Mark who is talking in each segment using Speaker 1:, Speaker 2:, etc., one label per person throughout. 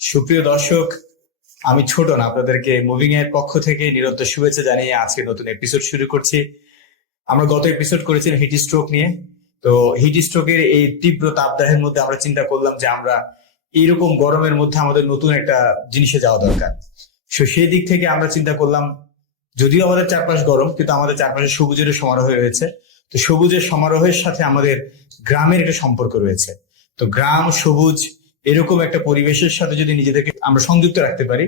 Speaker 1: সুপ্রিয় দর্শক, আমি ছোট না, আপনাদেরকে মুভিং এর পক্ষ থেকে নিরন্তর শুভেচ্ছা জানিয়ে আজকে নতুন এপিসোড শুরু করছি। আমরা গত এপিসোড করেছিলাম হিট স্ট্রোক নিয়ে। তো হিট স্ট্রোকের এই তীব্র তাপদাহের মধ্যে আমরা চিন্তা করলাম যে আমরা এইরকম গরমের মধ্যে আমাদের নতুন একটা জিনিসে যাওয়া দরকার। তো সেই দিক থেকে আমরা চিন্তা করলাম, যদিও আমাদের চারপাশ গরম, কিন্তু আমাদের চারপাশে সবুজের সমারোহ রয়েছে। তো সবুজের সমারোহের সাথে আমাদের গ্রামের একটা সম্পর্ক রয়েছে। তো গ্রাম সবুজ এরকম একটা পরিবেশের সাথে যদি নিজেদেরকে আমরা সংযুক্ত রাখতে পারি,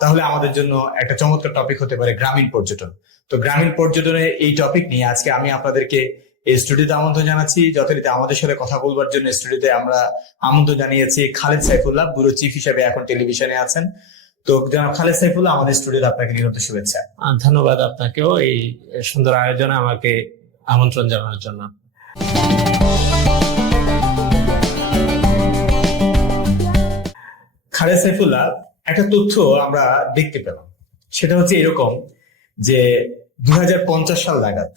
Speaker 1: তাহলে আমাদের জন্য একটা চমৎকার টপিক হতে পারে গ্রামীণ পর্যটন। তো গ্রামীণ পর্যটনের এই টপিক নিয়ে আজকে আমি আপনাদেরকে এই স্টুডিওতে আমন্ত্রণ জানাচ্ছি। যথারীতি আমাদের সাথে কথা বলবার জন্য স্টুডিওতে আমরা আমন্ত্রণ জানিয়েছি খালেদ সাইফুল্লাহ, ব্যুরো চিফ হিসেবে এখন টেলিভিশনে আছেন। তো জনাব খালেদ সাইফুল্লাহ, আমাদের স্টুডিওতে আপনাকে নিরন্তর শুভেচ্ছা।
Speaker 2: ধন্যবাদ আপনাকেও এই সুন্দর আয়োজনে আমাকে আমন্ত্রণ জানানোর জন্য।
Speaker 1: খালেদ সাইফুল্লাহ, একটা তথ্য আমরা দেখতে পেলাম। সেটা হচ্ছে এরকম যে দু হাজার পঞ্চাশ সাল নাগাদ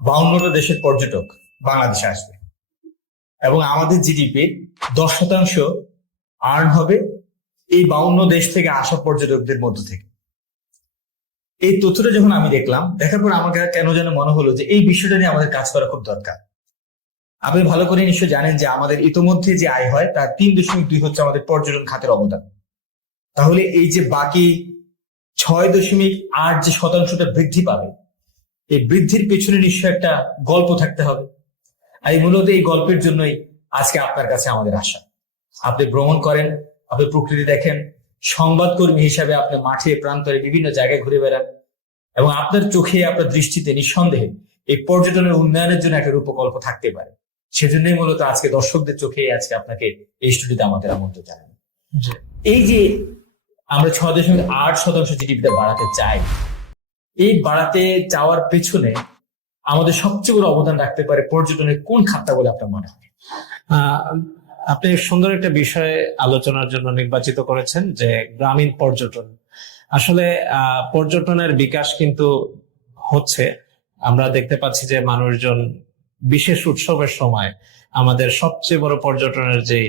Speaker 1: বাউন্নটা দেশের পর্যটক বাংলাদেশে আসবে। এবং আমাদের জিডিপি দশ শতাংশ আর্ন হবে এই বাউন্ন দেশ থেকে আসা পর্যটকদের মধ্য থেকে। এই তথ্যটা যখন আমি দেখলাম, দেখার পর আমাকে কেন যেন মনে হলো যে এই বিষয়টা নিয়ে আমাদের কাজ করা খুব দরকার। আপনি ভালো করে নিশ্চয় জানেন যে আমাদের ইতোমধ্যে যে আয় হয়, তার তিন দশমিক দুই হচ্ছে আমাদের পর্যটন খাতের অবদান। তাহলে এই যে বাকি ছয় দশমিক আট যে শতাংশটা বৃদ্ধি পাবে, এই বৃদ্ধির পেছনে নিশ্চয় একটা গল্প থাকতে হবে। আর এই মূলত এই গল্পের জন্যই আজকে আপনার কাছে আমাদের আশা আপনি ভ্রমণ করেন, আপনি প্রকৃতি দেখেন সংবাদকর্মী হিসাবে আপনি মাঠে, প্রান্তরে, বিভিন্ন জায়গায় ঘুরে বেড়ান, এবং আপনার চোখে, আপনার দৃষ্টিতে নিঃসন্দেহে এই পর্যটনের উন্নয়নের জন্য একটা রূপকল্প থাকতে পারে। সেজন্যই মূলত আজকে দর্শকদের চোখে আজকে আপনাকে এই স্টুডিওতে আমাদের আমন্ত্রণ জানানো
Speaker 2: জি।
Speaker 1: এই যে আমরা ছয় দশমিক আট শতাংশ জিডিপিটা বাড়াতে চাই এই বাড়াতে চাওয়ার পেছনে আমাদের সবচেয়ে বড় অবদান রাখতে পারে পর্যটনের কোন খাতটা বলে আপনার মনে হয়?
Speaker 2: আহ, আপনি সুন্দর একটা বিষয়ে আলোচনার জন্য নির্বাচিত করেছেন যে গ্রামীণ পর্যটন। আসলে আহ, পর্যটনের বিকাশ কিন্তু হচ্ছে। আমরা দেখতে পাচ্ছি যে মানুষজন বিশেষ উৎসবের সময় আমাদের সবচেয়ে বড় পর্যটনের যে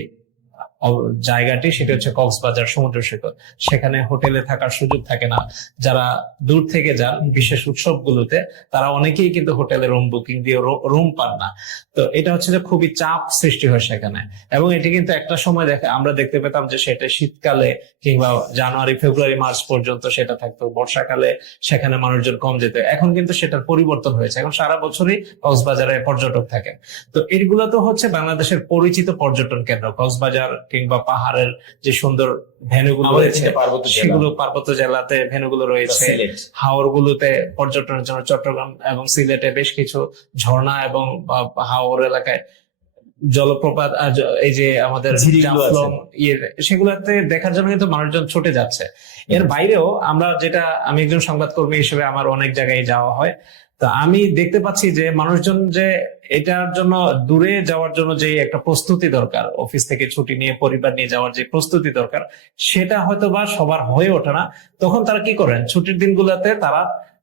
Speaker 2: জায়গাটি, সেটা হচ্ছে কক্সবাজার সমুদ্র সৈকত। সেখানে হোটেলে থাকার সুযোগ থাকে না। যারা দূর থেকে যান, বিশেষ উৎসবগুলোতে, তারা অনেকেই কিন্তু হোটেলে রুম বুকিং দিয়ে রুম পান না। তো এটা হচ্ছে যে খুবই চাপ সৃষ্টি হয় সেখানে। এবং এটি কিন্তু একটা সময় দেখে, আমরা দেখতে পেতাম যে সেটা শীতকালে কিংবা জানুয়ারি, ফেব্রুয়ারি, মার্চ পর্যন্ত সেটা থাকতো। বর্ষাকালে সেখানে মানুষজন কম যেত। এখন কিন্তু সেটার পরিবর্তন হয়েছে। এখন সারা বছরই কক্সবাজারে পর্যটক থাকেন। তো এগুলো তো হচ্ছে বাংলাদেশের পরিচিত পর্যটন কেন্দ্র। কক্সবাজার কিংবা পাহাড়ের যে সুন্দর ভেনুগুলো রয়েছে। সেগুলো পার্বত্য জেলাতে ভেনুগুলো রয়েছে। হাওর গুলোতে পর্যটনের জন্য চট্টগ্রাম এবং সিলেটে বেশ কিছু ঝর্ণা এবং হাওর এলাকায় জলপ্রপাত আর এই যে আমাদের ইয়ে সেগুলোতে দেখার জন্য কিন্তু মানুষজন ছুটে যাচ্ছে। এর বাইরেও আমরা যেটা আমি একজন সংবাদকর্মী হিসেবে আমার অনেক জায়গায় যাওয়া হয়। তো আমি দেখতে পাচ্ছি যে মানুষজন যে এটার জন্য দূরে যাওয়ার জন্য যে একটা প্রস্তুতি দরকার, অফিস থেকে ছুটি নিয়ে পরিবার নিয়ে যাওয়ার যে প্রস্তুতি দরকার, সেটা হয়তো বা সবার হয়ে ওঠে না। তখন তারা কি করেন? ছুটির দিনগুলোতে তারা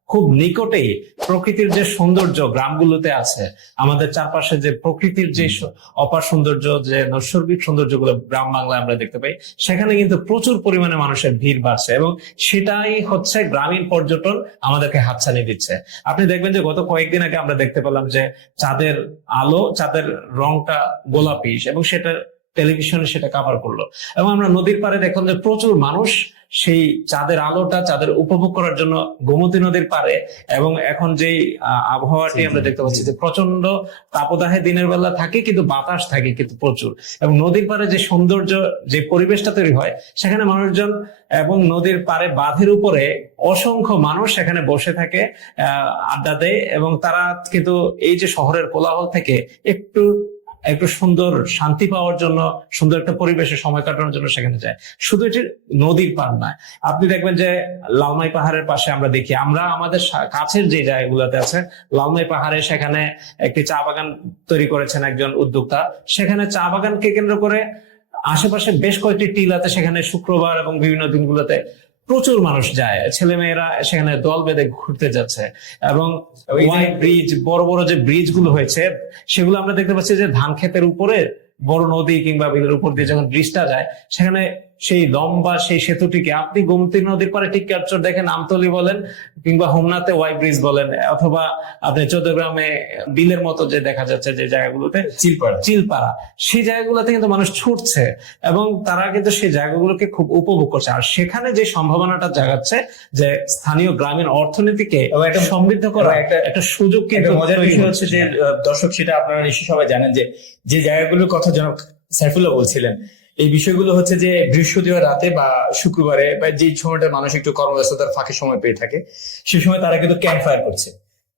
Speaker 2: খুব নিকটেই প্রকৃতির যে সৌন্দর্য গ্রামগুলোতে আছে আমাদের চারপাশে যে প্রকৃতির যে অপার সৌন্দর্য যে নৈসর্গিক সৌন্দর্যগুলো গ্রাম বাংলায় আমরা দেখতে পাই সেখানে কিন্তু প্রচুর পরিমাণে মানুষের ভিড় বাড়ছে এবং সেটাই হচ্ছে গ্রামীণ পর্যটন আমাদেরকে হাতছানি দিচ্ছে। আপনি দেখবেন যে গত কয়েকদিন আগে আমরা দেখতে পেলাম যে চাঁদের আলো চাঁদের রংটা গোলাপি এবং সেটা টেলিভিশনে সেটা কাভার করল। এবং আমরা নদীর পাড়ে দেখলাম যে প্রচুর মানুষ সেই চাঁদের আলোটা চাঁদের উপভোগ করার জন্য গোমতী নদীর পারে এবং এখন যেই আহ, আবহাওয়াটি আমরা দেখতে পাচ্ছি যে প্রচণ্ড তাপদাহে দিনের বেলা থাকে কিন্তু বাতাস থাকে কিন্তু প্রচুর। এবং নদীর পাড়ে যে সৌন্দর্য যে পরিবেশটা তৈরি হয় সেখানে মানুষজন এবং নদীর পাড়ে বাঁধের উপরে অসংখ্য মানুষ সেখানে বসে থাকে আহ, আড্ডা দেয় এবং তারা কিন্তু এই যে শহরের কোলাহল থেকে একটু একটু সুন্দর শান্তি পাওয়ার জন্য, সুন্দর একটা পরিবেশে সময় কাটানোর জন্য সেখানে যায়। শুধু এটি নদীর পার নয় আপনি দেখবেন যে লালমাই পাহাড়ের পাশে আমরা দেখি, আমরা আমাদের কাছের যে জায়গাগুলোতে আছে, লালমাই পাহাড়ে সেখানে একটি চা বাগান তৈরি করেছেন একজন উদ্যোক্তা। সেখানে চা বাগানকে কেন্দ্র করে আশেপাশে বেশ কয়েকটি টিলাতে সেখানে শুক্রবার এবং বিভিন্ন দিনগুলোতে প্রচুর মানুষ যায়। ছেলে মেয়েরা সেখানে দল বেঁধে ঘুরতে যাচ্ছে এবং ওয়াইড ব্রিজ বড় বড় যে ব্রিজগুলো হয়েছে সেগুলো আমরা দেখতে পাচ্ছি যে ধান ক্ষেতের উপরে বড় নদী কিংবা বিলের উপর দিয়ে যখন ব্রিজটা যায় সেখানে সেই লম্বা সেই সেতুটিকে। আপনি গোমতী নদীর পরে ঠিক ক্যাপচার দেখেন আমতলি বলেন কিংবা হোমনাতে ওয়াই ব্রিজ বলেন অথবা আপনি চৌদ্দগ্রামে বিলের মতো যে দেখা যাচ্ছে যে জায়গাগুলোতে
Speaker 1: চিলপাড়া।
Speaker 2: চিলপাড়া। সেই জায়গাগুলোতে কিন্তু মানুষ ছুটছে এবং তারা কিন্তু সেই জায়গাগুলোকে খুব উপভোগ করছে। আর সেখানে যে সম্ভাবনাটা জাগাচ্ছে যে স্থানীয় গ্রামীণ অর্থনীতিকে
Speaker 1: এবং একটা-
Speaker 2: সমৃদ্ধ করা
Speaker 1: একটা-
Speaker 2: একটা সুযোগ কিন্তু
Speaker 1: মজার বিষয় হচ্ছে। যে দর্শক সেটা আপনারা নিশ্চয়ই সবাই জানেন যে যে জায়গাগুলোর কথা যেন সাইফুল্লাহ বলছিলেন এই বিষয়গুলো হচ্ছে যে বৃহস্পতিবার রাতে বা শুক্রবারে বা যে সময়টা মানুষ একটু কর্মব্যস্ততার ফাঁকে সময় পেয়ে থাকে সে সময় তারা কিন্তু ক্যাম্প ফায়ার করছে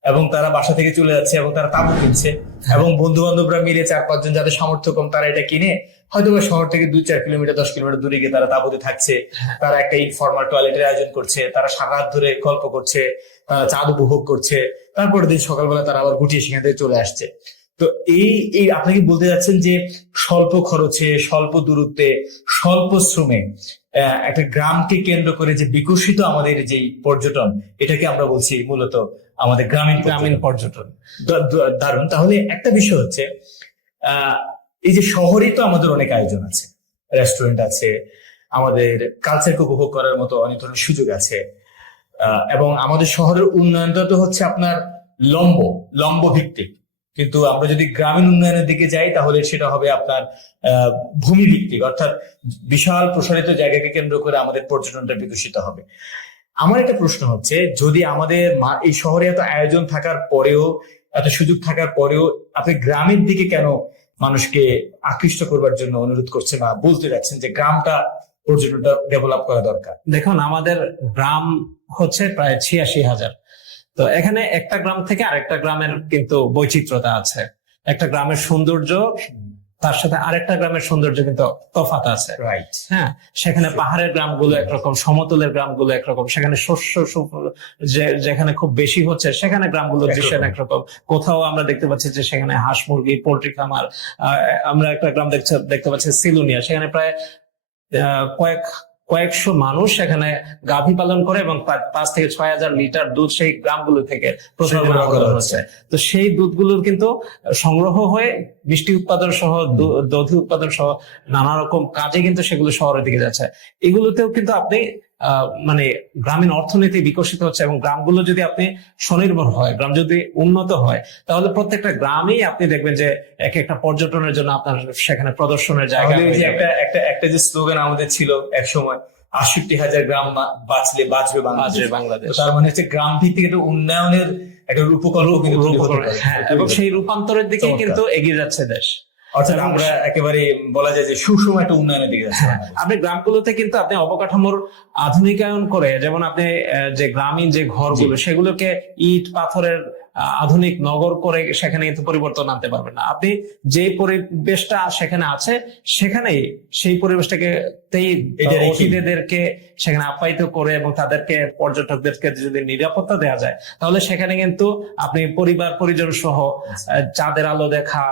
Speaker 1: এবং তারা বাসা থেকে চলে যাচ্ছে এবং তারা তাবু কিনছে এবং বন্ধু বান্ধবরা মিলে চার পাঁচজন যাদের সামর্থ্য কম তারা এটা কিনে হয়তো বা শহর থেকে দুই চার কিলোমিটার দশ কিলোমিটার দূরে গিয়ে তারা তাবুতে থাকছে। তারা একটা ইনফর্মাল টয়লেটের আয়োজন করছে তারা সারা রাত ধরে গল্প করছে তারা চাঁদ উপভোগ করছে। তারপরে দিন সকালবেলা তারা আবার গুটিয়ে সেখান থেকে চলে আসছে। তো এই এই আপনি কি বলতে যাচ্ছেন যে স্বল্প খরচে স্বল্প দূরত্বে স্বল্প শ্রমে একটা গ্রামকে কেন্দ্র করে যে বিকশিত আমাদের যে পর্যটন এটাকে আমরা বলছি মূলত আমাদের গ্রামীণ
Speaker 2: গ্রামীণ
Speaker 1: পর্যটন। দারুণ। তাহলে একটা বিষয় হচ্ছে আহ এই যে শহরে তো আমাদের অনেক আয়োজন আছে। রেস্টুরেন্ট আছে আমাদের কালচারকে উপভোগ করার মতো অনেক ধরনের সুযোগ আছে আহ, এবং আমাদের শহরের উন্নয়নটা তো হচ্ছে আপনার লম্ব লম্ব ভিত্তিক কিন্তু আমরা যদি গ্রামীণ উন্নয়নের দিকে যাই, তাহলে সেটা হবে আপনার ভূমি ভিত্তিক অর্থাৎ বিশাল প্রসারিত জায়গাকে কেন্দ্র করে আমাদের পর্যটনটা বিকশিত হবে। আমার একটা প্রশ্ন হচ্ছে, যদি আমাদের এই শহরে এত আয়োজন থাকার পরেও, এত সুযোগ থাকার পরেও আপনি গ্রামের দিকে কেন মানুষকে আকৃষ্ট করবার জন্য অনুরোধ করছেন বা বলতে যাচ্ছেন যে গ্রামটা পর্যটনটা ডেভেলপ করা দরকার?
Speaker 2: দেখুন, আমাদের গ্রাম হচ্ছে প্রায় ছিয়াশি হাজার। তো এখানে একটা গ্রাম থেকে আরেকটা গ্রামের কিন্তু বৈচিত্র্যতা আছে। একটা গ্রামের সৌন্দর্য তার সাথে আরেকটা গ্রামের সৌন্দর্য কিন্তু তফাৎ আছে।
Speaker 1: রাইট
Speaker 2: হ্যাঁ সেখানে পাহাড়ের গ্রামগুলো একরকম সমতলের গ্রামগুলো একরকম সেখানে শস্য যেখানে খুব বেশি হচ্ছে সেখানে গ্রামগুলোর দৃশ্য
Speaker 1: একরকম।
Speaker 2: কোথাও আমরা দেখতে পাচ্ছি যে সেখানে হাঁস মুরগি পোল্ট্রি খামার আহ, আমরা একটা গ্রাম দেখতে দেখতে পাচ্ছি সিলুনিয়া সেখানে প্রায় আহ, কয়েক কয়েকশো মানুষ এখানে গাভী পালন করে এবং পাঁচ থেকে ছয় হাজার লিটার দুধ সেই গ্রামগুলো থেকে
Speaker 1: করা হচ্ছে।
Speaker 2: তো সেই দুধগুলোর কিন্তু সংগ্রহ হয়ে বৃষ্টি উৎপাদন সহ দধি উৎপাদন সহ নানা রকম কাজে কিন্তু সেগুলো শহরের দিকে যাচ্ছে এগুলোতেও কিন্তু আপনি মানে গ্রামীণ অর্থনীতি বিকশিত হচ্ছে এবং গ্রামগুলো যদি আপনি স্বনির্ভর হয় গ্রাম যদি উন্নত হয় তাহলে প্রত্যেকটা গ্রামেই আপনি দেখবেন যে এক একটা পর্যটনের জন্য আপনার সেখানে প্রদর্শনের জায়গা
Speaker 1: একটা একটা একটা যে স্লোগান আমাদের ছিল এক সময় আটষট্টি হাজার গ্রাম বাঁচলে বাঁচবে বাংলাদেশ। তার মানে হচ্ছে গ্রাম ভিত্তিক একটা উন্নয়নের একটা রূপকল্প।
Speaker 2: হ্যাঁ এবং সেই রূপান্তরের দিকে কিন্তু এগিয়ে যাচ্ছে দেশ।
Speaker 1: অর্থাৎ আমরা একেবারে বলা যায় যে সুষম একটা উন্নয়নের দিকে যাচ্ছে
Speaker 2: আপনি গ্রামগুলোতে কিন্তু আপনি অবকাঠামোর আধুনিকায়ন করে যেমন আপনি আহ, যে গ্রামীণ যে ঘরগুলো সেগুলোকে ইট পাথরের আধুনিক নগর করে সেখানে কিন্তু পরিবর্তন আনতে পারবেন না। আপনি যে পরিবেশটা সেখানে আছে সেখানেই সেই পরিবেশটাকে। অতিথিদেরকে সেখানে আপ্যায়িত করে এবং তাদেরকে পর্যটকদেরকে যদি নিরাপত্তা দেওয়া যায় তাহলে সেখানে কিন্তু আপনি পরিবার পরিজন সহ চাঁদের আলো দেখা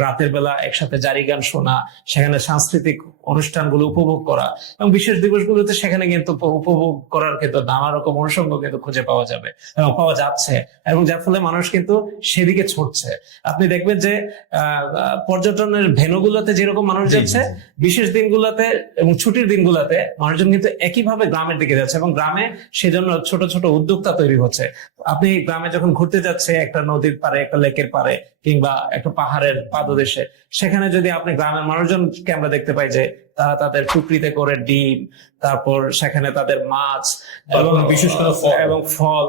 Speaker 2: রাতের বেলা একসাথে জারি গান শোনা সেখানে সাংস্কৃতিক অনুষ্ঠানগুলো উপভোগ করা এবং বিশেষ দিবসগুলোতে সেখানে কিন্তু উপভোগ করার কিন্তু নানা রকম অনুষঙ্গ কিন্তু খুঁজে পাওয়া যাবে এবং পাওয়া যাচ্ছে। এবং যার ফলে মানুষ কিন্তু সেদিকে ছুটছে। আপনি দেখবেন যে পর্যটনের ভেনুগুলোতে যেরকম মানুষ যাচ্ছে বিশেষ দিনগুলোতে এবং ছুটির দিনগুলোতে মানুষজন কিন্তু একইভাবে গ্রামের দিকে যাচ্ছে এবং গ্রামে সেজন্য ছোট ছোট উদ্যোক্তা তৈরি হচ্ছে। আপনি গ্রামে যখন ঘুরতে যাচ্ছে একটা নদীর পারে একটা লেকের পারে কিংবা একটা পাহাড়ের পাদদেশে। সেখানে যদি আপনি গ্রামের মানুষজনকে আমরা দেখতে পাই যে তারা তাদের টুকরিতে করে ডিম তারপর সেখানে তাদের মাছ
Speaker 1: এবং বিশেষ করে ফল।
Speaker 2: এবং ফল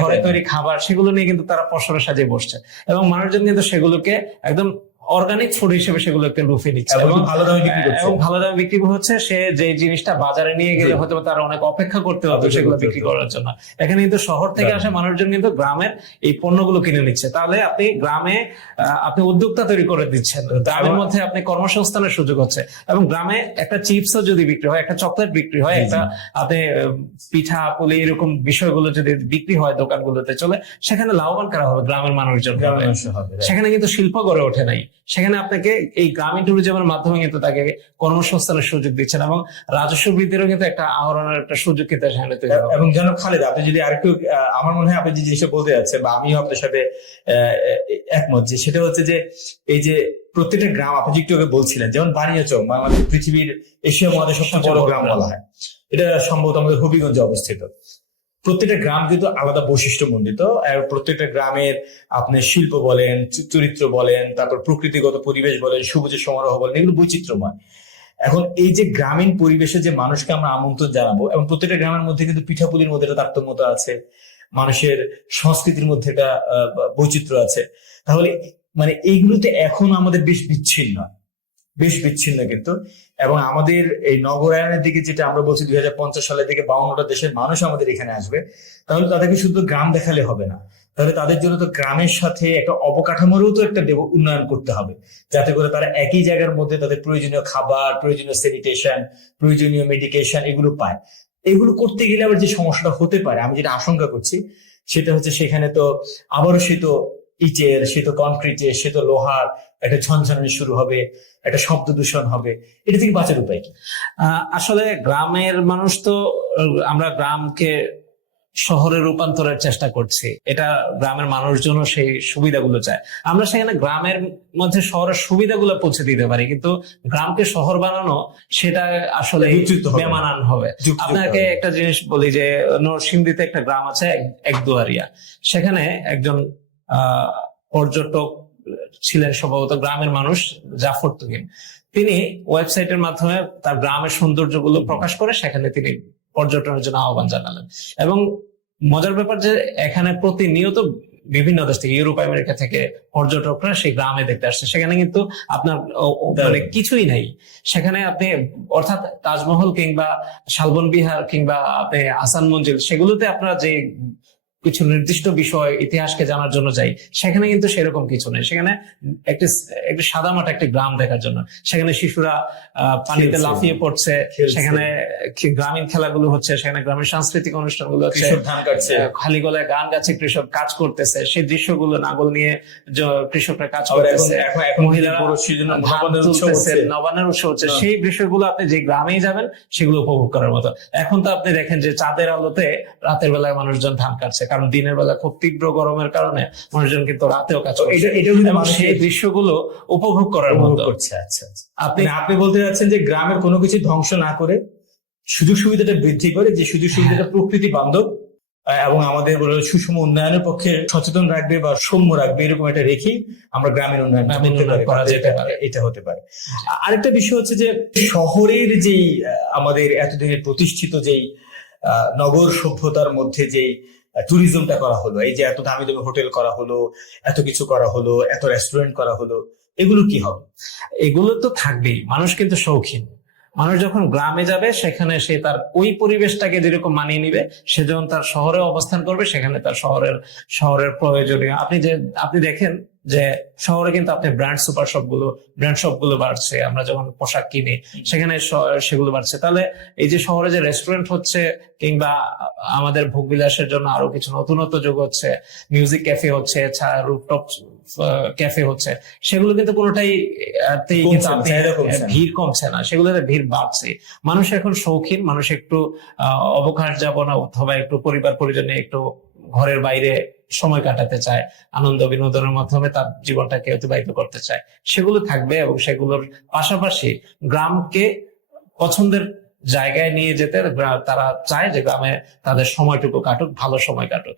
Speaker 2: ঘরে তৈরি খাবার সেগুলো নিয়ে কিন্তু তারা পশরা সাজিয়ে বসছে। এবং মানুষজন কিন্তু সেগুলোকে একদম অর্গানিক ফুড হিসেবে সেগুলোকে রুফে নিচ্ছে।
Speaker 1: এবং ভালো দামে বিক্রি করছে।
Speaker 2: এবং ভালো দামে বিক্রি হচ্ছে সে যে জিনিসটা বাজারে নিয়ে গেলে হয়তো তার অনেক অপেক্ষা করতে হতো
Speaker 1: অপেক্ষা
Speaker 2: সেগুলো বিক্রি করার জন্য। এখানে কিন্তু শহর থেকে। আসা মানুষজন কিন্তু গ্রামের এই পণ্যগুলো কিনে নিচ্ছে। তাহলে আপনি গ্রামে আপনি উদ্যোক্তা তৈরি করে দিচ্ছেন। গ্রামের মধ্যে আপনি কর্মসংস্থানের সুযোগ হচ্ছে। এবং গ্রামে একটা চিপসও যদি বিক্রি হয় একটা চকলেট বিক্রি হয়। একটা আপনি পিঠা পুলি এরকম বিষয়গুলো যদি বিক্রি হয় দোকানগুলোতে চলে সেখানে লাভবান করা হবে? গ্রামের মানুষজন
Speaker 1: হবে.
Speaker 2: সেখানে কিন্তু শিল্প গড়ে ওঠে নাই। সেখানে আপনাকে এই গ্রামীণ ট্যুরিজমের মাধ্যমে কিন্তু তাকে কর্মসংস্থানের সুযোগ দিচ্ছেন এবং রাজস্ব বৃদ্ধিরও কিন্তু একটা আহরণের একটা সুযোগ কিন্তু সেখানে
Speaker 1: এবং জনাব খালেদ, আপনি যদি আরেকটু আমার মনে হয় আপনি যে জিনিসটা বলতে যাচ্ছেন বা আমিও আপনার সাথে একমত যে সেটা হচ্ছে যে এই যে প্রত্যেকটা গ্রাম, আপনি একটু আগে বলছিলেন, যেমন বানিয়াচং বাংলাদেশ পৃথিবীর এশিয়া মহাদেশ সবচেয়ে বড় গ্রাম বলা হয়। এটা সম্ভবত আমাদের হবিগঞ্জে অবস্থিত। প্রত্যেকটা গ্রাম কিন্তু আলাদা বৈশিষ্ট্য মণ্ডিত প্রত্যেকটা গ্রামের আপনি শিল্প বলেন চরিত্র বলেন, তারপর প্রকৃতিগত পরিবেশ বলেন, সবুজের সমারোহ বলেন, এগুলো বৈচিত্র্যময়। এখন এই যে গ্রামীণ পরিবেশে যে মানুষকে আমরা আমন্ত্রণ জানাব, এবং প্রত্যেকটা গ্রামের মধ্যে কিন্তু পিঠাপুলির মধ্যে একটা তারতম্যতা আছে, মানুষের সংস্কৃতির মধ্যে একটা বৈচিত্র্য আছে, তাহলে মানে এইগুলোতে এখন আমাদের বেশ বিচ্ছিন্ন বেশ বিচ্ছিন্ন কিন্তু। এবং আমাদের এই নগরায়নের দিকে যেটা আমরা বলছি দুই হাজার পঞ্চাশ সালের দিকে বাউন্নটা দেশের মানুষ আমাদের এখানে আসবে, তাহলে তাদেরকে শুধু গ্রাম দেখালে হবে না। তাহলে তাদের জন্য তো গ্রামের সাথে একটা অবকাঠামোরও তো একটা উন্নয়ন করতে হবে, যাতে করে তারা একই জায়গার মধ্যে তাদের প্রয়োজনীয় খাবার, প্রয়োজনীয় স্যানিটেশন প্রয়োজনীয় মেডিকেশন এগুলো পায়। এগুলো করতে গেলে আবার যে সমস্যাটা হতে পারে, আমি যেটা আশঙ্কা করছি, সেটা হচ্ছে সেখানে তো আবারও সে তো ইটের সে তো কনক্রিটের সে তো লোহার একটা ঝনঝনানি শুরু হবে একটা শব্দ দূষণ হবে এটা থেকে বাঁচার উপায় কি?
Speaker 2: আসলে গ্রামের মানুষ তো আমরা গ্রামকে শহরে রূপান্তরের চেষ্টা করছি। এটা গ্রামের মানুষজন সেই সুবিধাগুলো চায়। আমরা সেখানে গ্রামের মধ্যে শহরের সুবিধাগুলো পৌঁছে দিতে পারি কিন্তু গ্রামকে শহর বানানো সেটা আসলে বেমানান হবে। আপনাকে একটা জিনিস বলি যে নরসিংদীতে একটা গ্রাম আছে এক- একদুয়ারিয়া। সেখানে একজন আহ পর্যটক ছিলেন সম্ভবত গ্রামের মানুষ জাফর তুহিন। তিনি ওয়েবসাইটের মাধ্যমে তার গ্রামের সৌন্দর্যগুলো প্রকাশ করে সেখানে তিনি পর্যটনের জন্য আহ্বান জানালেন। এবং মজার ব্যাপার যে এখানে প্রতিনিয়ত বিভিন্ন দেশ থেকে ইউরোপ আমেরিকা থেকে পর্যটকরা সেই গ্রামে দেখতে আসছে। সেখানে কিন্তু আপনার ও- মানে কিছুই নেই। সেখানে আপনি অর্থাৎ তাজমহল কিংবা শালবন বিহার কিংবা আপনি আসান মঞ্জিল সেগুলোতে আপনারা যে কিছু নির্দিষ্ট বিষয় ইতিহাসকে জানার জন্য যাই সেখানে কিন্তু সেরকম কিছু নেই। সেখানে একটি একটি সাদামাটা একটি গ্রাম দেখার জন্য। সেখানে শিশুরা পানিতে লাফিয়ে পড়ছে। সেখানে গ্রামীণ খেলাগুলো হচ্ছে সেখানে গ্রামীণ সাংস্কৃতিক অনুষ্ঠানগুলো হচ্ছে।
Speaker 1: ধান কাটছে।
Speaker 2: আহ, খালি গলায় গান গাচ্ছে কৃষক কাজ করতেছে। সেই দৃশ্যগুলো নাগল নিয়ে কৃষকরা কাজ করতেছে। মহিলারা
Speaker 1: হচ্ছে।
Speaker 2: নবান্নের উৎসব হচ্ছে।
Speaker 1: হ্যাঁ।
Speaker 2: সেই বিষয়গুলো আপনি যে গ্রামেই যাবেন সেগুলো উপভোগ করার মতো। এখন তো আপনি দেখেন যে চাঁদের আলোতে রাতের বেলায় মানুষজন ধান কাটছে। কারণ দিনের বেলা খুব তীব্র গরমের কারণে মানুষজন কিন্তু রাতেও কাজ করছে। সেই দৃশ্যগুলো উপভোগ করার মতো।
Speaker 1: করছে আচ্ছা আচ্ছা।
Speaker 2: আপনি
Speaker 1: মানে আপনি বলতে চাচ্ছেন যে গ্রামের কোনো কিছু ধ্বংস না করে সুযোগ সুবিধাটা বৃদ্ধি করে যে সুযোগ সুবিধাটা প্রকৃতি বান্ধব এবং আমাদের সুষম উন্নয়নের পক্ষে সচেতন রাখবে বা সৌম্য রাখবে এরকম একটা রেখেই আমরা গ্রামের উন্নয়ন
Speaker 2: করা যেতে পারে।
Speaker 1: এটা হতে পারে। আরেকটা বিষয় হচ্ছে যে শহরের যেই আমাদের এতদিনের প্রতিষ্ঠিত যেই আহ, নগর সভ্যতার মধ্যে যেই ট্যুরিজমটা করা হলো, এই যে এত দামি দামি হোটেল করা হলো, এত কিছু করা হলো, এত রেস্টুরেন্ট করা হলো, এগুলো কি হবে?
Speaker 2: এগুলো তো থাকবেই, মানুষ কিন্তু শৌখিন। মানুষ যখন গ্রামে যাবে, সেখানে সে তার ওই পরিবেশটাকে যেরকম মানিয়ে নিবে, সে যখন তার শহরে অবস্থান করবে, সেখানে তার শহরের শহরের প্রয়োজনীয়। আপনি যে, আপনি দেখেন যে শহরে কিন্তু আপনি ব্র্যান্ড সুপার শপগুলো ব্র্যান্ড শপগুলো বাড়ছে। আমরা যখন পোশাক কিনি সেখানে সেগুলো বাড়ছে। তাহলে এই যে শহরে যে রেস্টুরেন্ট হচ্ছে কিংবা আমাদের ভোগ বিলাসের জন্য আরও কিছু নতুনত্ব যোগ হচ্ছে মিউজিক ক্যাফে হচ্ছে রুফটপ ক্যাফে হচ্ছে সেগুলো কিন্তু কোনোটাই। ভিড় কমছে না। সেগুলোতে ভিড় বাড়ছে। মানুষ এখন শৌখিন মানুষ একটু আহ, অবকাশ যাপন অথবা একটু পরিবার পরিজন একটু ঘরের বাইরে সময় কাটাতে চায় আনন্দ বিনোদনের মাধ্যমে তার জীবনটাকে অতিবাহিত করতে চায়। সেগুলো থাকবে এবং সেগুলোর পাশাপাশি গ্রামকে পছন্দের জায়গায় নিয়ে যেতে তারা চায় যে গ্রামে তাদের সময়টুকু কাটুক ভালো সময় কাটুক।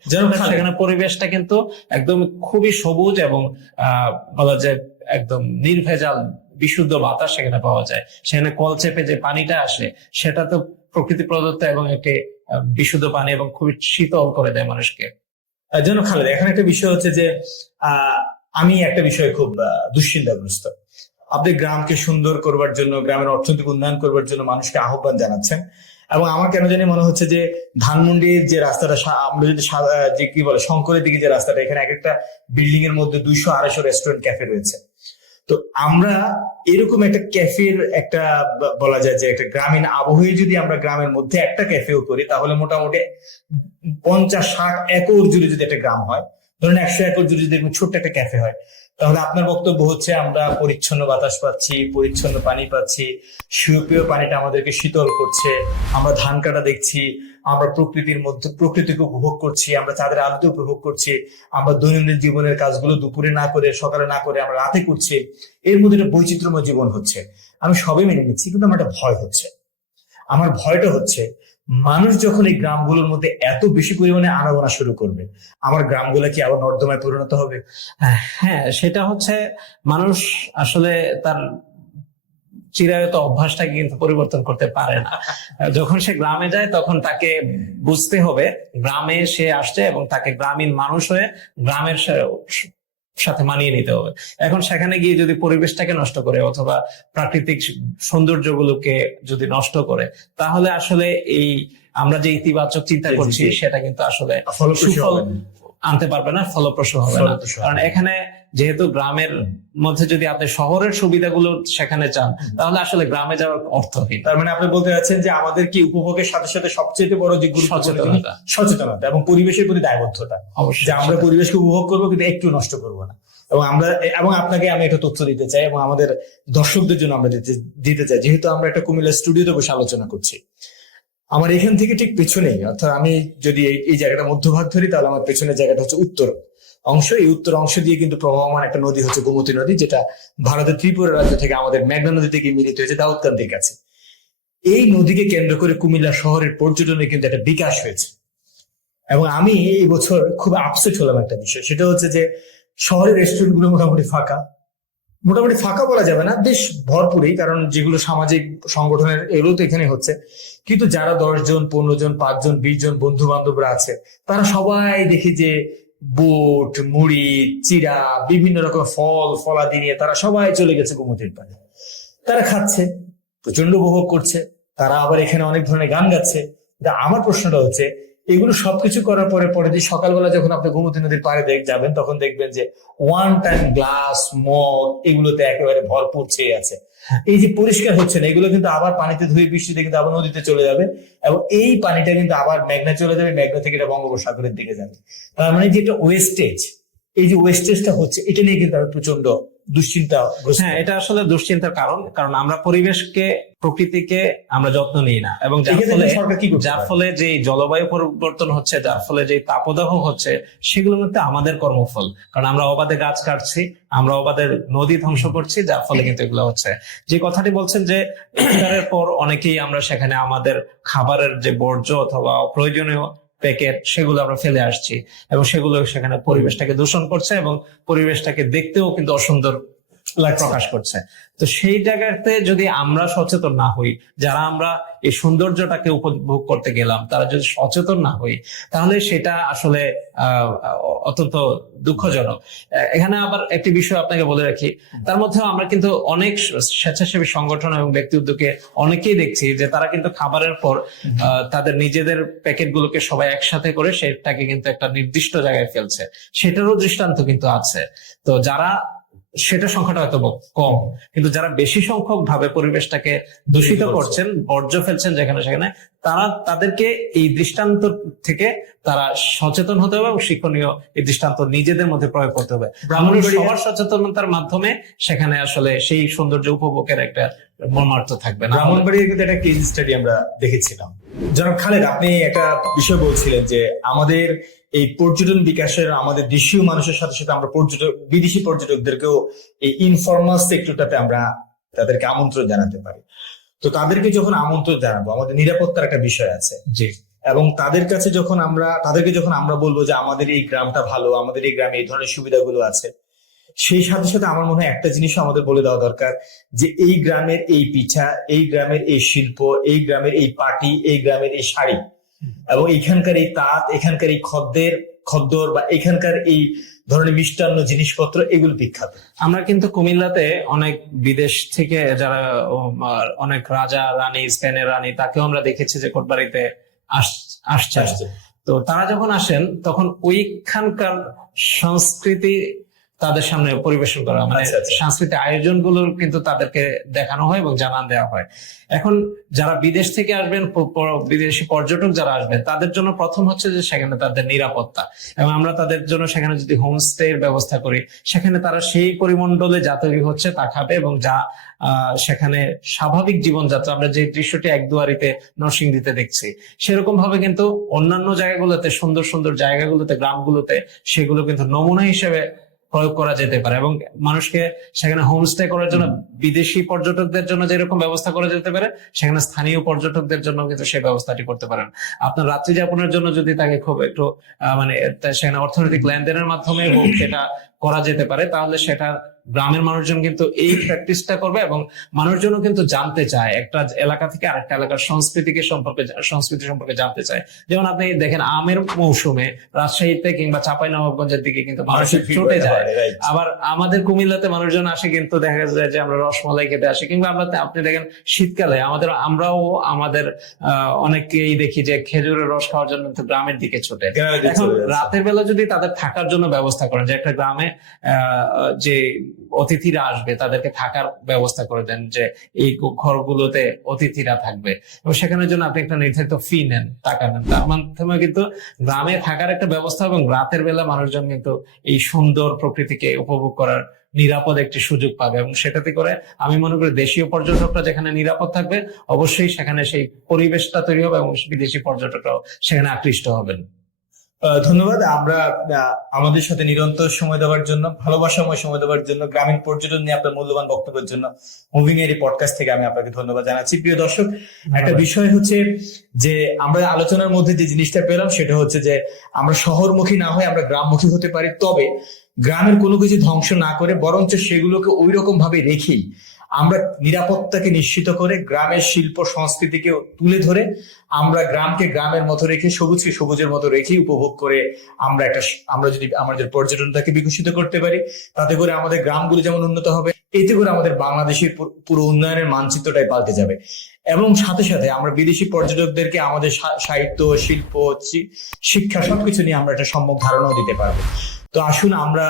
Speaker 2: সেখানে পরিবেশটা কিন্তু একদম খুবই সবুজ এবং আহ, বলা যায় একদম নির্ভেজাল বিশুদ্ধ বাতাস সেখানে পাওয়া যায়। সেখানে কল চেপে যে পানিটা আসে সেটা তো প্রকৃতি প্রদত্ত এবং একটি বিশুদ্ধ পানি এবং খুবই শীতল করে দেয় মানুষকে।
Speaker 1: তার জন্য খালেদ, এখানে একটা বিষয় হচ্ছে যে আমি একটা বিষয়ে খুব দুশ্চিন্তাগ্রস্ত। আপনি গ্রামকে সুন্দর করবার জন্য, গ্রামের অর্থনৈতিক উন্নয়ন করবার জন্য মানুষকে আহ্বান জানাচ্ছেন এবং আমার কেন জানি মনে হচ্ছে যে, ধানমন্ডির যে রাস্তাটা আমরা যদি যে কি বলে, শঙ্করের দিকে যে রাস্তাটা, এখানে এক একটা বিল্ডিং এর মধ্যে দুইশো আড়াইশো রেস্টুরেন্ট ক্যাফে রয়েছে। তো আমরা এরকম একটা ক্যাফের একটা বলা যায় যে একটা গ্রামীণ আবহে যদি আমরা গ্রামের মধ্যে একটা ক্যাফেও করি, তাহলে মোটামুটি পঞ্চাশ, ষাট একর জুড়ে যদি একটা গ্রাম হয়, ধরুন একশো একর জুড়ে যদি ছোট্ট একটা ক্যাফে হয় তাহলে আপনার বক্তব্য হচ্ছে, আমরা পরিচ্ছন্ন বাতাস পাচ্ছি, পরিচ্ছন্ন পানি পাচ্ছি সুপেয় পানিটা আমাদেরকে শীতল করছে, আমরা ধান কাটা দেখছি, আমরা প্রকৃতির মধ্যে, প্রকৃতিকে উপভোগ করছি, আমরা চাঁদের আলোতে উপভোগ করছি, আমরা দৈনন্দিন জীবনের কাজগুলো দুপুরে না করে, সকালে না করে, আমরা রাতে করছি, এর মধ্যে একটা বৈচিত্র্যময় জীবন হচ্ছে। আমি সবে মেনে নিচ্ছি, কিন্তু আমার একটা ভয় হচ্ছে। আমার ভয়টা হচ্ছে মানুষ যখন এই গ্রামগুলোর মধ্যে এত বেশি পরিমাণে আনাগোনা শুরু করবে, আমার গ্রামগুলো কি আবার নর্দমায় পরিণত হবে?
Speaker 2: হ্যাঁ সেটা হচ্ছে মানুষ আসলে তার চিরায়ত অভ্যাসটাকে কিন্তু পরিবর্তন করতে পারে না। যখন সে গ্রামে যায়, তখন তাকে বুঝতে হবে, গ্রামে সে আসছে এবং তাকে গ্রামীণ মানুষ হয়ে গ্রামের সাথে মানিয়ে নিতে হবে। এখন সেখানে গিয়ে যদি পরিবেশটাকে নষ্ট করে অথবা প্রাকৃতিক সৌন্দর্যগুলোকে যদি নষ্ট করে তাহলে আসলে এই আমরা যে ইতিবাচক চিন্তা করছি সেটা কিন্তু আসলে আনতে পারবে না ফলপ্রসূ হবে না। কারণ এখানে যেহেতু গ্রামের মধ্যে যদি আপনি শহরের সুবিধাগুলো সেখানে চান তাহলে আসলে গ্রামে যাওয়ার অর্থহীন
Speaker 1: তার মানে আপনি বলতে চাচ্ছেন যে আমাদের কি উপভোগের সাথে সাথে সবচেয়ে বড় যে
Speaker 2: সচেতনতা।
Speaker 1: সচেতনতা এবং পরিবেশের প্রতি দায়বদ্ধতা।
Speaker 2: অবশ্যই
Speaker 1: যে আমরা পরিবেশকে উপভোগ করব কিন্তু একটু নষ্ট করব না। এবং আমরা এবং আপনাকে আমি একটা তথ্য দিতে চাই এবং আমাদের দর্শকদের জন্য আমরা দিতে চাই। যেহেতু আমরা একটা কুমিল্লা স্টুডিওতে বসে আলোচনা করছি। আমার এখান থেকে ঠিক পেছনেই, অর্থাৎ আমি যদি এই- জায়গাটা মধ্যভাগ ধরি, তাহলে আমার পেছনের জায়গাটা হচ্ছে উত্তর অংশ। এই উত্তর অংশ দিয়ে কিন্তু প্রবাহমান একটা নদী হচ্ছে গোমতী নদী, যেটা ভারতের ত্রিপুরা রাজ্য থেকে আমাদের মেঘনা নদী থেকে মিলিত হয়েছে, দাউদকান্দির কাছে। এই নদীকে কেন্দ্র করে কুমিল্লা শহরের পর্যটনে কিন্তু একটা বিকাশ হয়েছে। এবং আমি এই বছর খুব আপসেট হলাম একটা বিষয়, সেটা হচ্ছে যে শহরের রেস্টুরেন্টগুলো মোটামুটি ফাঁকা মোটামুটি ফাঁকা বলা যাবে না, বেশ ভরপুরই, কারণ যেগুলো সামাজিক সংগঠনের এগুলো তো এখানে হচ্ছে। কিন্তু যারা দশ জন, পনেরো জন পাঁচজন বিশ জন বন্ধু বান্ধবরা আছে, তারা সবাই দেখি যে বুট, মুড়ি চিরা বিভিন্ন রকম ফল, ফলাদি নিয়ে তারা সবাই চলে গেছে গোমতির পাড়ে। তারা খাচ্ছে প্রচণ্ড উপভোগ করছে, তারা আবার এখানে অনেক ধরনের গান গাচ্ছে। আমার প্রশ্নটা হচ্ছে এগুলো সবকিছু করার পরে পরে যে সকালবেলা যখন আপনি গোমতী নদীর পাড়ে দেখ যাবেন, তখন দেখবেন যে ওয়ান টাইম গ্লাস মগ এগুলোতে একেবারে ভরপুর চেয়ে আছে। এই যে পরিষ্কার হচ্ছে না, এগুলো কিন্তু আবার পানিতে ধুয়ে বৃষ্টিতে কিন্তু আবার নদীতে চলে যাবে এবং এই পানিটা কিন্তু আবার মেঘনা চলে যাবে, মেঘনা থেকে এটা বঙ্গোপসাগরের দিকে যাবে। তার মানে যে এটা ওয়েস্টেজ এই যে ওয়েস্টেজটা হচ্ছে, এটা নিয়ে কিন্তু আমি প্রচণ্ড দুশ্চিন্তা
Speaker 2: হ্যাঁ এটা আসলে দুশ্চিন্তার কারণ কারণ আমরা পরিবেশকে প্রকৃতিকে আমরা যত্ন নিই না। এবং যার ফলে যার যে জলবায়ু পরিবর্তন হচ্ছে যার ফলে যে তাপদাহ হচ্ছে সেগুলো কিন্তু আমাদের কর্মফল। কারণ আমরা অবাধে গাছ কাটছি আমরা অবাধে নদী ধ্বংস করছি যার ফলে কিন্তু এগুলো হচ্ছে। যে কথাটি বলছেন যে ইফতারের পর অনেকেই আমরা সেখানে আমাদের খাবারের যে বর্জ্য অথবা অপ্রয়োজনীয় প্যাকেট সেগুলো আমরা ফেলে আসছি এবং সেগুলো সেখানে পরিবেশটাকে দূষণ করছে এবং পরিবেশটাকে দেখতেও কিন্তু অসুন্দর প্রকাশ করছে। তো সেই জায়গাতে যদি আমরা সচেতন না হই যারা আমরা এই সৌন্দর্যটাকে উপভোগ করতে গেলাম তারা যদি সচেতন না হই তাহলে সেটা আসলে অত্যন্ত দুঃখজনক। এখানে আবার একটি বিষয় আপনাকে বলে রাখি। তার মধ্যেও আমরা কিন্তু অনেক স্বেচ্ছাসেবী সংগঠন এবং ব্যক্তি উদ্যোগে অনেকেই দেখছি যে তারা কিন্তু খাবারের পর আহ, তাদের নিজেদের প্যাকেট গুলোকে সবাই একসাথে করে সেটাকে কিন্তু একটা নির্দিষ্ট জায়গায় ফেলছে। সেটারও দৃষ্টান্ত কিন্তু আছে। তো যারা সেটা সংখ্যাটা হয়তো কম। কিন্তু যারা বেশি সংখ্যক ভাবে পরিবেশটাকে দূষিত করছেন বর্জ্য ফেলছেন যেখানে সেখানে তারা তাদেরকে এই দৃষ্টান্ত থেকে তারা সচেতন হতে হবে এবং শিক্ষণীয় এই দৃষ্টান্ত নিজেদের মধ্যে প্রয়োগ করতে হবে।
Speaker 1: ব্রাহ্মণবাড়িয়া-
Speaker 2: সবার সচেতনতার মাধ্যমে সেখানে আসলে সেই সৌন্দর্য উপভোগের একটা মর্মার্থ থাকবে না।
Speaker 1: ব্রাহ্মণবাড়ির কিন্তু একটা কেজ স্টাডি আমরা দেখেছিলাম। জনাব খালেদ আপনি একটা বিষয় বলছিলেন যে আমাদের এই পর্যটন বিকাশের আমাদের দেশীয় মানুষের সাথে সাথে আমরা পর্যটক বিদেশি পর্যটকদেরকেও এই ইনফরমাল সেক্টরটাতে আমরা তাদেরকে আমন্ত্রণ জানাতে পারি। তো তাদেরকে যখন আমন্ত্রণ জানাব আমাদের নিরাপত্তার একটা বিষয় আছে।
Speaker 2: জি।
Speaker 1: এবং তাদের কাছে যখন আমরা তাদেরকে যখন আমরা বলব যে আমাদের এই গ্রামটা ভালো আমাদের এই গ্রামে এই ধরনের সুবিধাগুলো আছে সেই সাথে সাথে আমার মনে হয় একটা জিনিসও আমাদের বলে দেওয়া দরকার যে এই গ্রামের এই পিঠা এই গ্রামের এই শিল্প এই গ্রামের এই পাটি এই গ্রামের এই শাড়ি এবং এখানকার এই তাঁত এখানকার এই খদ্দের খদ্দর বা এখানকার এই ধরনের মিষ্টান্ন জিনিসপত্র এগুলো বিখ্যাত
Speaker 2: আমরা কিন্তু কুমিল্লাতে অনেক বিদেশ থেকে যারা অনেক রাজা রানী স্পেনের রানী তাকেও আমরা দেখেছি যে কোটবাড়িতে আস- আসছে
Speaker 1: আসছে।
Speaker 2: তো তারা যখন আসেন তখন ওইখানকার সংস্কৃতি তাদের সামনে পরিবেশন করা মানে
Speaker 1: আচ্ছা, আচ্ছা।
Speaker 2: সাংস্কৃতিক আয়োজনগুলো কিন্তু তাদেরকে দেখানো হয় এবং জানান দেওয়া হয় এখন যারা বিদেশ থেকে আসবেন বিদেশি পর্যটক যারা আসবেন তাদের জন্য প্রথম হচ্ছে যে সেখানে তাদের নিরাপত্তা এবং আমরা তাদের জন্য সেখানে যদি হোমস্টে এর ব্যবস্থা করি সেখানে তারা সেই পরিমণ্ডলে যা তৈরি হচ্ছে তা খাবে এবং যা আহ, সেখানে স্বাভাবিক জীবনযাত্রা আমরা যে দৃশ্যটি এক দুয়ারিতে নরসিংদীতে দেখছি সেরকম ভাবে কিন্তু অন্যান্য জায়গাগুলোতে সুন্দর সুন্দর জায়গাগুলোতে গ্রামগুলোতে সেগুলো কিন্তু নমুনা হিসেবে প্রয়োগ করা যেতে পারে এবং মানুষকে সেখানে হোমস্টে করার জন্য বিদেশি পর্যটকদের জন্য যেরকম ব্যবস্থা করা যেতে পারে সেখানে স্থানীয় পর্যটকদের জন্য কিন্তু সেই ব্যবস্থাটি করতে পারেন। আপনার রাত্রি যাপনের জন্য যদি তাকে খুব একটু আহ, মানে সেখানে অর্থনৈতিক লেনদেনের মাধ্যমে হোক সেটা করা যেতে পারে তাহলে সেটা গ্রামের মানুষজন কিন্তু এই প্র্যাকটিসটা করবে এবং মানুষজনও কিন্তু জানতে চায়। একটা এলাকা থেকে আরেকটা এলাকার সংস্কৃতিকে সম্পর্কে সংস্কৃতি সম্পর্কে জানতে চায়। যেমন আপনি দেখেন আমের মৌসুমে রাজশাহীতে কিংবা চাপাই নবাবগঞ্জের দিকে কিন্তু মানুষ ছুটে যায়। আবার আমাদের কুমিল্লাতে মানুষজন আসে কিন্তু দেখা যায় যে আমরা রসমালাই খেতে আসি। কিংবা আমরা আপনি দেখেন শীতকালে আমাদের আমরাও আমাদের আহ, অনেককেই দেখি যে খেজুরের রস খাওয়ার জন্য কিন্তু গ্রামের দিকে ছুটে। এখন রাতের বেলা যদি তাদের থাকার জন্য ব্যবস্থা করেন যে একটা গ্রামে আহ, যে অতিথিরা আসবে, তাদেরকে থাকার ব্যবস্থা করে দেন যে এই ঘরগুলোতে অতিথিরা থাকবে। এবং সেখানের জন্য আপনি একটা নির্ধারিত ফি নেন, টাকা নেন। তার মাধ্যমে কিন্তু গ্রামে থাকার একটা ব্যবস্থা এবং রাতের বেলা মানুষজন কিন্তু এই সুন্দর প্রকৃতিকে উপভোগ করার নিরাপদ একটি সুযোগ পাবে এবং সেটাতে করে আমি মনে করি দেশীয় পর্যটকরা যেখানে নিরাপদ থাকবে, অবশ্যই সেখানে সেই পরিবেশটা তৈরি হবে এবং বিদেশি পর্যটকরাও সেখানে আকৃষ্ট হবেন।
Speaker 1: ধন্যবাদ। আমরা আমাদের সাথে নিরন্তর সময় দেওয়ার জন্য ভালোবাসাময় সময় দেওয়ার জন্য গ্রামীণ পর্যটন নিয়ে আপনার মূল্যবান বক্তব্যের জন্য মুভিং এর পডকাস্ট থেকে আমি আপনাকে ধন্যবাদ জানাচ্ছি। প্রিয় দর্শক একটা বিষয় হচ্ছে যে আমরা আলোচনার মধ্যে যে জিনিসটা পেলাম সেটা হচ্ছে যে আমরা শহরমুখী না হয়ে আমরা গ্রামমুখী হতে পারি। তবে গ্রামের কোনো কিছু ধ্বংস না করে বরঞ্চ সেগুলোকে ওই রকম ভাবে রেখেই আমরা নিরাপত্তাকে নিশ্চিত করে গ্রামের শিল্প সংস্কৃতিকে তুলে ধরে আমরা গ্রামকে গ্রামের মতো রেখে সবুজকে সবুজের মতো রেখেই উপভোগ করে আমরা একটা আমরা যদি আমাদের পর্যটনটাকে বিকশিত করতে পারি, তাতে করে আমাদের গ্রামগুলো যেমন উন্নত হবে, এতে করে আমাদের বাংলাদেশের পুরো- উন্নয়নের মানচিত্রটাই পাল্টে যাবে। এবং সাথে সাথে আমরা বিদেশি পর্যটকদেরকে আমাদের সাহিত্য, শিল্প শিক্ষা সবকিছু নিয়ে আমরা একটা সম্যক ধারণাও দিতে পারব। তো আসুন আমরা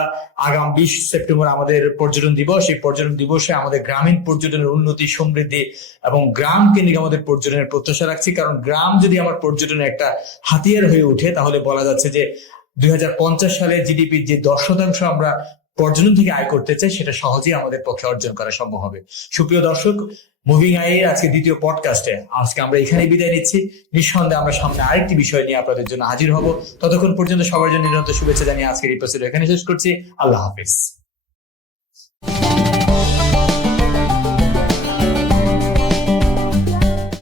Speaker 1: আগাম বিশ সেপ্টেম্বর আমাদের পর্যটন দিবস। এই পর্যটন দিবসে আমাদের গ্রামীণ পর্যটনের উন্নতি, সমৃদ্ধি এবং গ্রাম কেন্দ্রিক আমাদের পর্যটনের প্রত্যাশা রাখছি। কারণ গ্রাম যদি আমার পর্যটনের একটা হাতিয়ার হয়ে ওঠে, তাহলে বলা যাচ্ছে যে দুই হাজার পঞ্চাশ সালে জিডিপির যে দশ শতাংশ আমরা পর্যটন থেকে আয় করতে চাই, সেটা সহজেই আমাদের পক্ষে অর্জন করা সম্ভব হবে। সুপ্রিয় দর্শক মুভিং আইয়ের আজকে দ্বিতীয় পডকাস্টে আজকে আমরা এখানে বিদায় নিচ্ছি। নিঃসন্দেহে আমরা সামনে আরেকটি বিষয় নিয়ে আপনাদের জন্য হাজির হব। ততক্ষণ পর্যন্ত সবার জন্য নিরন্তর শুভেচ্ছা জানিয়ে আজকের এপিসোড এখানে শেষ করছি। আল্লাহ হাফিজ।